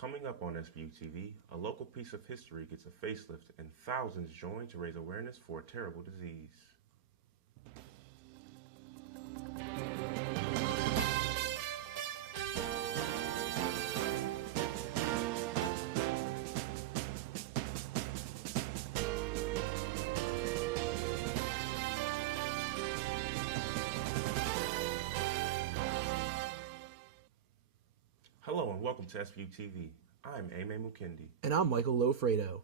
Coming up on SBU TV, a local piece of history gets a facelift and thousands join to raise awareness for a terrible disease. Hello and welcome to SBU TV. I'm Aime Mukendi. And I'm Michael Loffredo.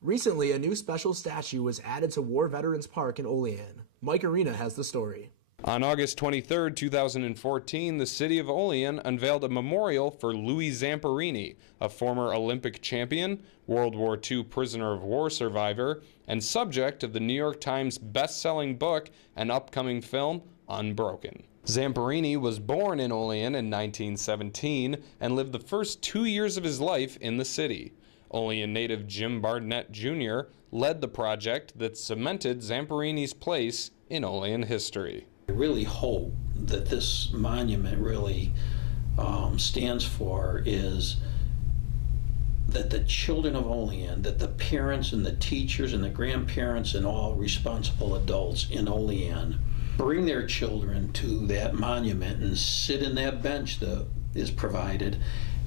Recently, a new special statue was added to War Veterans Park in Olean. Mike Arena has the story. On August 23, 2014, the city of Olean unveiled a memorial for Louis Zamperini, a former Olympic champion, World War II prisoner of war survivor, and subject of the New York Times best-selling book and upcoming film, Unbroken. Zamperini was born in Olean in 1917 and lived the first 2 years of his life in the city. Olean native Jim Bardnett Jr. led the project that cemented Zamperini's place in Olean history. I really hope that this monument really stands for is that the children of Olean, that the parents and the teachers and the grandparents and all responsible adults in Olean bring their children to that monument and sit in that bench that is provided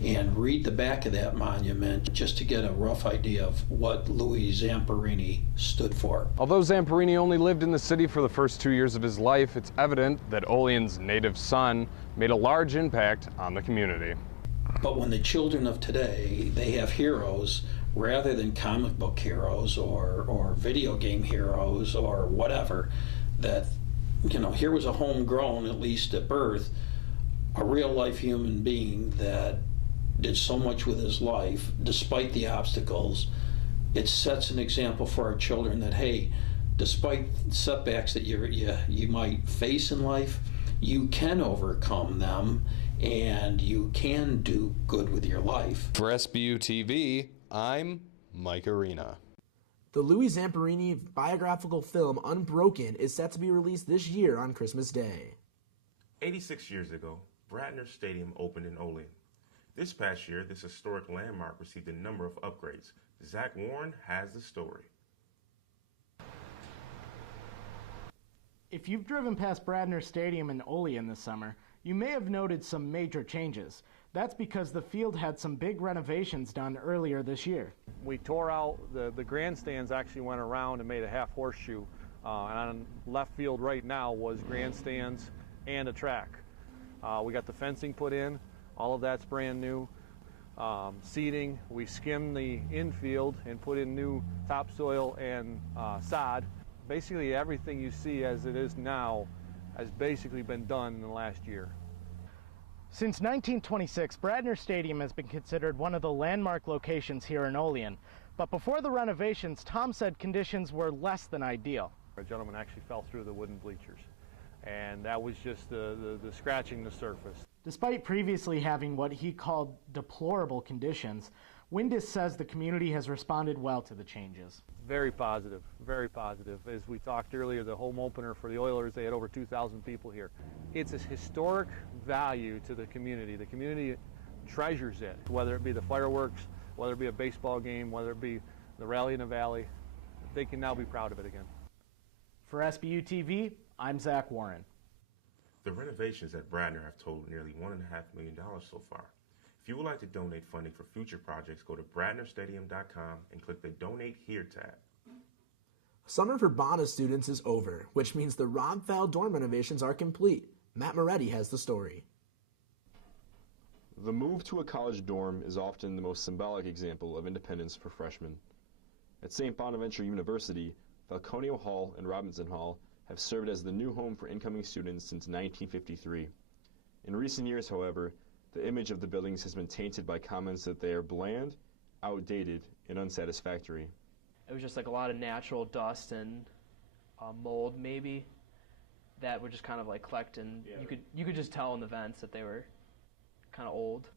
and read the back of that monument just to get a rough idea of what Louis Zamperini stood for. Although Zamperini only lived in the city for the first 2 years of his life, it's evident that Olean's native son made a large impact on the community. But when the children of today, they have heroes rather than comic book heroes or video game heroes or whatever, that here was a homegrown, at least at birth, a real-life human being that did so much with his life, despite the obstacles. It sets an example for our children that, hey, despite setbacks that you might face in life, you can overcome them, and you can do good with your life. For SBU TV, I'm Mike Arena. The Louis Zamperini biographical film Unbroken is set to be released this year on Christmas Day. 86 years ago, Warren-Bradner Stadium opened in Olean. This past year, this historic landmark received a number of upgrades. Zach Warren has the story. If you've driven past Bradner Stadium in Olean this summer, you may have noted some major changes. That's because the field had some big renovations done earlier this year. We tore out the grandstands, actually went around and made a half horseshoe. And on left field right now was grandstands and a track. We got the fencing put in, all of that's brand new. Seating, we skimmed the infield and put in new topsoil and sod. Basically everything you see as it is now has basically been done in the last year. Since 1926, Bradner Stadium has been considered one of the landmark locations here in Olean. But before the renovations, Tom said conditions were less than ideal. A gentleman actually fell through the wooden bleachers, and that was just the scratching the surface. Despite previously having what he called deplorable conditions, Windus says the community has responded well to the changes. Very positive, very positive. As we talked earlier, the home opener for the Oilers, they had over 2,000 people here. It's a historic value to the community. The community treasures it, whether it be the fireworks, whether it be a baseball game, whether it be the rally in the valley. They can now be proud of it again. For SBU TV, I'm Zach Warren. The renovations at Bradner have totaled nearly $1.5 million so far. If you would like to donate funding for future projects, go to BradnerStadium.com and click the Donate Here tab. Summer for Bonna students is over, which means the Rob Fowl dorm renovations are complete. Matt Moretti has the story. The move to a college dorm is often the most symbolic example of independence for freshmen. At St. Bonaventure University, Falconio Hall and Robinson Hall have served as the new home for incoming students since 1953. In recent years, however, the image of the buildings has been tainted by comments that they are bland, outdated, and unsatisfactory. It was just like a lot of natural dust and mold, maybe, that would just kind of like collect, and you could just tell in the vents that they were kind of old.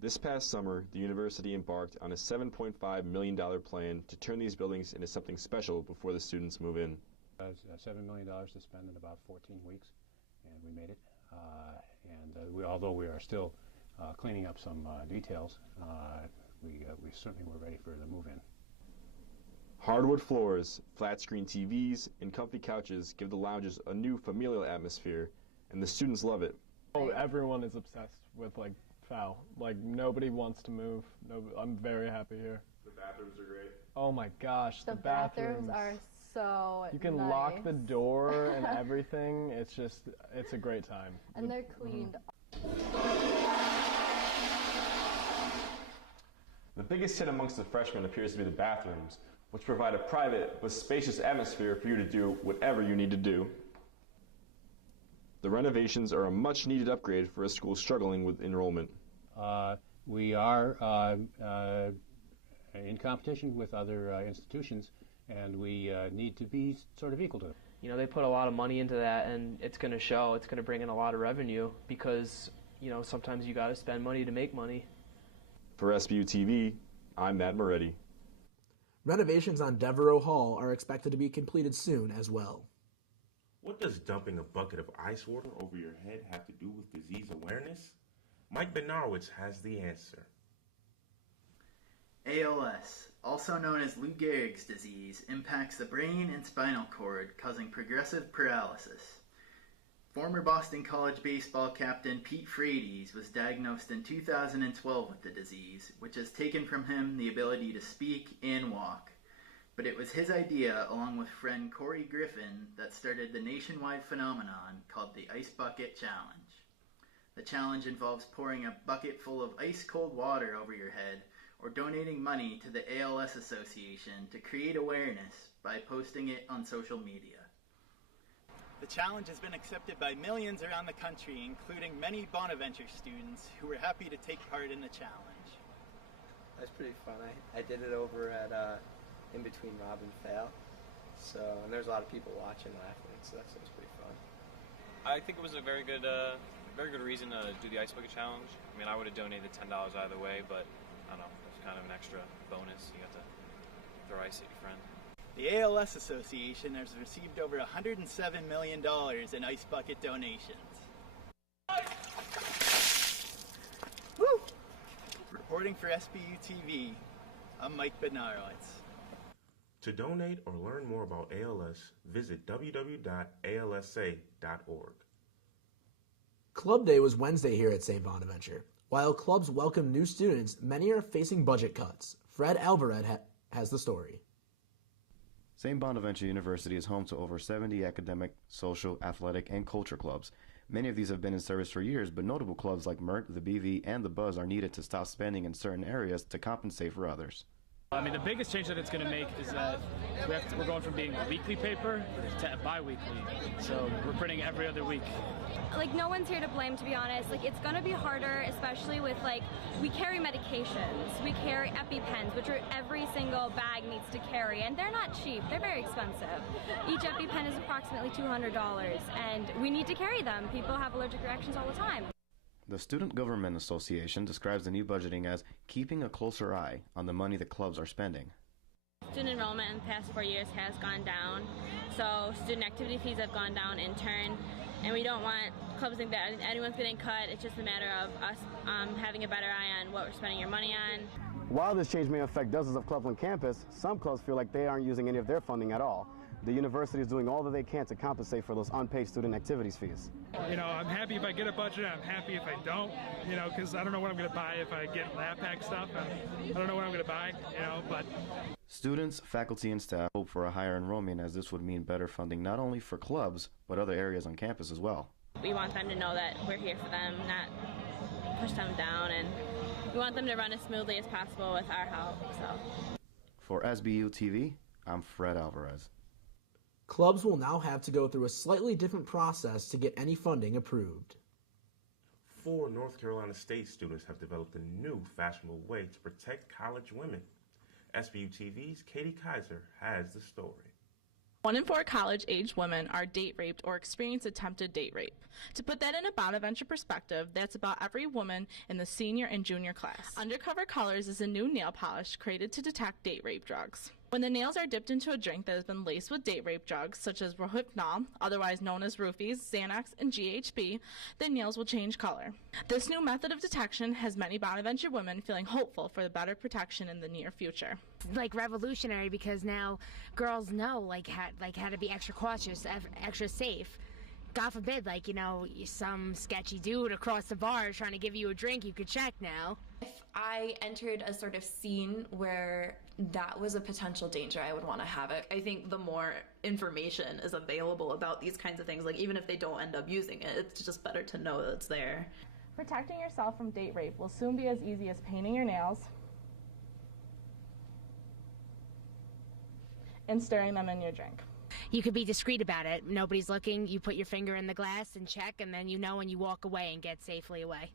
This past summer, the university embarked on a $7.5 million plan to turn these buildings into something special before the students move in. $7 million to spend in about 14 weeks, and we made it. Although we are still cleaning up some details, we certainly were ready for the move-in. Hardwood floors, flat-screen TVs, and comfy couches give the lounges a new familial atmosphere, and the students love it. Oh, everyone is obsessed with FAL. Nobody wants to move. No, I'm very happy here. The bathrooms are great. Oh my gosh, the bathrooms are so You can nice. lock the door and everything. It's a great time. And they're cleaned. The biggest hit amongst the freshmen appears to be the bathrooms, which provide a private but spacious atmosphere for you to do whatever you need to do. The renovations are a much-needed upgrade for a school struggling with enrollment. We are in competition with other institutions, and we need to be sort of equal to them. You know, they put a lot of money into that, and it's going to show. It's going to bring in a lot of revenue because, you know, sometimes you got to spend money to make money. For SBU TV, I'm Matt Moretti. Renovations on Devereaux Hall are expected to be completed soon as well. What does dumping a bucket of ice water over your head have to do with disease awareness? Mike Bednarowicz has the answer. ALS, also known as Lou Gehrig's disease, impacts the brain and spinal cord, causing progressive paralysis. Former Boston College baseball captain Pete Frates was diagnosed in 2012 with the disease, which has taken from him the ability to speak and walk. But it was his idea, along with friend Corey Griffin, that started the nationwide phenomenon called the Ice Bucket Challenge. The challenge involves pouring a bucket full of ice-cold water over your head or donating money to the ALS Association to create awareness by posting it on social media. The challenge has been accepted by millions around the country, including many Bonaventure students who were happy to take part in the challenge. That's pretty fun. I did it over at in between Rob and Fail, and there's a lot of people watching, laughing, so that was pretty fun. I think it was a very good reason to do the Ice Bucket Challenge. I mean, I would have donated $10 either way, but I don't know, it's kind of an extra bonus. You got to throw ice at your friend. The ALS Association has received over $107 million in ice bucket donations. Woo! Reporting for SBU TV, I'm Mike Bednarowicz. To donate or learn more about ALS, visit www.alsa.org. Club Day was Wednesday here at St. Bonaventure. While clubs welcome new students, many are facing budget cuts. Fred Alvarez has the story. St. Bonaventure University is home to over 70 academic, social, athletic, and culture clubs. Many of these have been in service for years, but notable clubs like MERT, the BV, and the Buzz are needed to stop spending in certain areas to compensate for others. I mean, the biggest change that it's going to make is that we're going from being a weekly paper to bi-weekly. So we're printing every other week. No one's here to blame, to be honest. It's going to be harder, especially with, we carry medications. We carry EpiPens, which are every single bag needs to carry, and they're not cheap. They're very expensive. Each EpiPen is approximately $200, and we need to carry them. People have allergic reactions all the time. The Student Government Association describes the new budgeting as keeping a closer eye on the money the clubs are spending. Student enrollment in the past 4 years has gone down, so student activity fees have gone down in turn, and we don't want clubs to think that anyone's getting cut. It's just a matter of us having a better eye on what we're spending your money on. While this change may affect dozens of clubs on campus, some clubs feel like they aren't using any of their funding at all. The university is doing all that they can to compensate for those unpaid student activities fees. I'm happy if I get a budget. I'm happy if I don't, because I don't know what I'm going to buy if I get lab pack stuff. I don't know what I'm going to buy, but... Students, faculty, and staff hope for a higher enrollment, as this would mean better funding not only for clubs, but other areas on campus as well. We want them to know that we're here for them, not push them down, and we want them to run as smoothly as possible with our help. For SBU TV, I'm Fred Alvarez. Clubs will now have to go through a slightly different process to get any funding approved. 4 North Carolina State students have developed a new fashionable way to protect college women. SBU TV's Katie Kaiser has the story. 1 in 4 college-aged women are date raped or experience attempted date rape. To put that in a Bonaventure perspective, that's about every woman in the senior and junior class. Undercover Colors is a new nail polish created to detect date rape drugs. When the nails are dipped into a drink that has been laced with date rape drugs, such as Rohypnol, otherwise known as roofies, Xanax, and GHB, the nails will change color. This new method of detection has many Bonaventure women feeling hopeful for the better protection in the near future. Like revolutionary, because now girls know how to be extra cautious, extra safe. God forbid, some sketchy dude across the bar is trying to give you a drink, you could check now. If I entered a sort of scene where that was a potential danger, I would want to have it. I think the more information is available about these kinds of things, even if they don't end up using it, it's just better to know that it's there. Protecting yourself from date rape will soon be as easy as painting your nails and stirring them in your drink. You could be discreet about it. Nobody's looking. You put your finger in the glass and check, and then and you walk away and get safely away.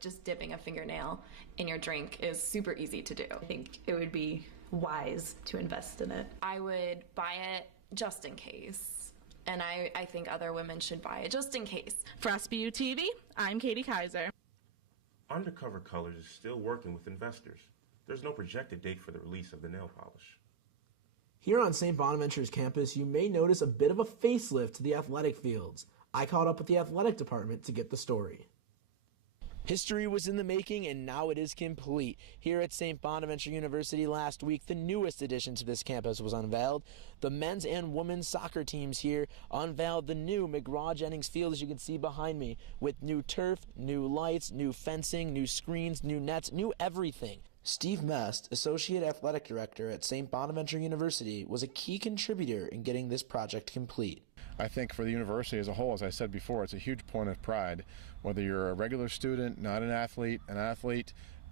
Just dipping a fingernail in your drink is super easy to do. I think it would be wise to invest in it. I would buy it just in case. And I think other women should buy it just in case. For SBU TV, I'm Katie Kaiser. Undercover Colors is still working with investors. There's no projected date for the release of the nail polish. Here on St. Bonaventure's campus, you may notice a bit of a facelift to the athletic fields. I caught up with the athletic department to get the story. History was in the making, and now it is complete. Here at St. Bonaventure University last week, the newest addition to this campus was unveiled. The men's and women's soccer teams here unveiled the new McGraw-Jennings field, as you can see behind me, with new turf, new lights, new fencing, new screens, new nets, new everything. Steve Mest, Associate Athletic Director at St. Bonaventure University, was a key contributor in getting this project complete. I think for the university as a whole, as I said before, it's a huge point of pride. Whether you're a regular student, not an athlete,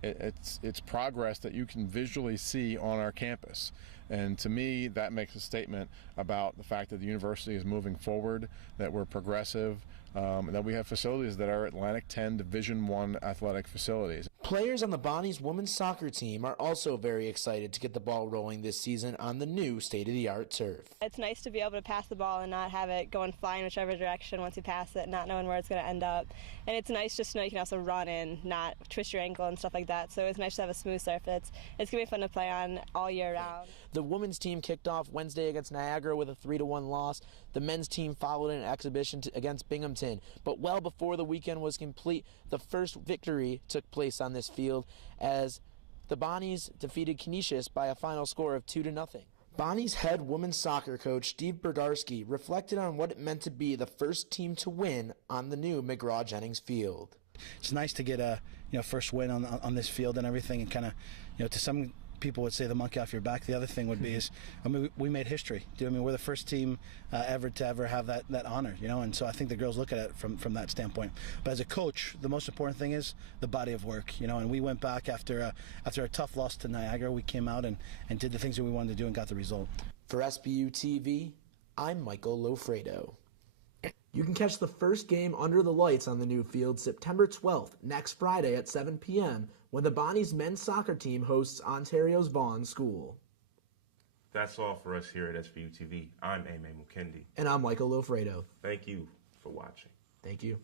it's progress that you can visually see on our campus. And to me, that makes a statement about the fact that the university is moving forward, that we're progressive, and that we have facilities that are Atlantic 10 Division I athletic facilities. Players on the Bonnie's women's soccer team are also very excited to get the ball rolling this season on the new state-of-the-art turf. It's nice to be able to pass the ball and not have it going flying whichever direction once you pass it, not knowing where it's going to end up. And it's nice just to know you can also run in, not twist your ankle and stuff like that. So it's nice to have a smooth surface. It's going to be fun to play on all year round. The women's team kicked off Wednesday against Niagara with a 3-1 loss. The men's team followed an exhibition against Binghamton. But well before the weekend was complete, the first victory took place on this field as the Bonnies defeated Canisius by a final score of 2-0. Bonnie's head women's soccer coach, Steve Bradarski, reflected on what it meant to be the first team to win on the new McGraw-Jennings field. It's nice to get a first win on this field and everything, and kind of to some people would say the monkey off your back. The other thing would be we made history. We're the first team ever to have that honor, and so I think the girls look at it from that standpoint. But as a coach, the most important thing is the body of work, and we went back after a tough loss to Niagara. We came out and did the things that we wanted to do and got the result. For SBU TV, I'm Michael Loffredo. You can catch the first game under the lights on the new field September 12th, next Friday at 7 p.m. when the Bonnies men's soccer team hosts Ontario's Vaughan School. That's all for us here at SBU TV. I'm Aime Mukendi. And I'm Michael Loffredo. Thank you for watching. Thank you.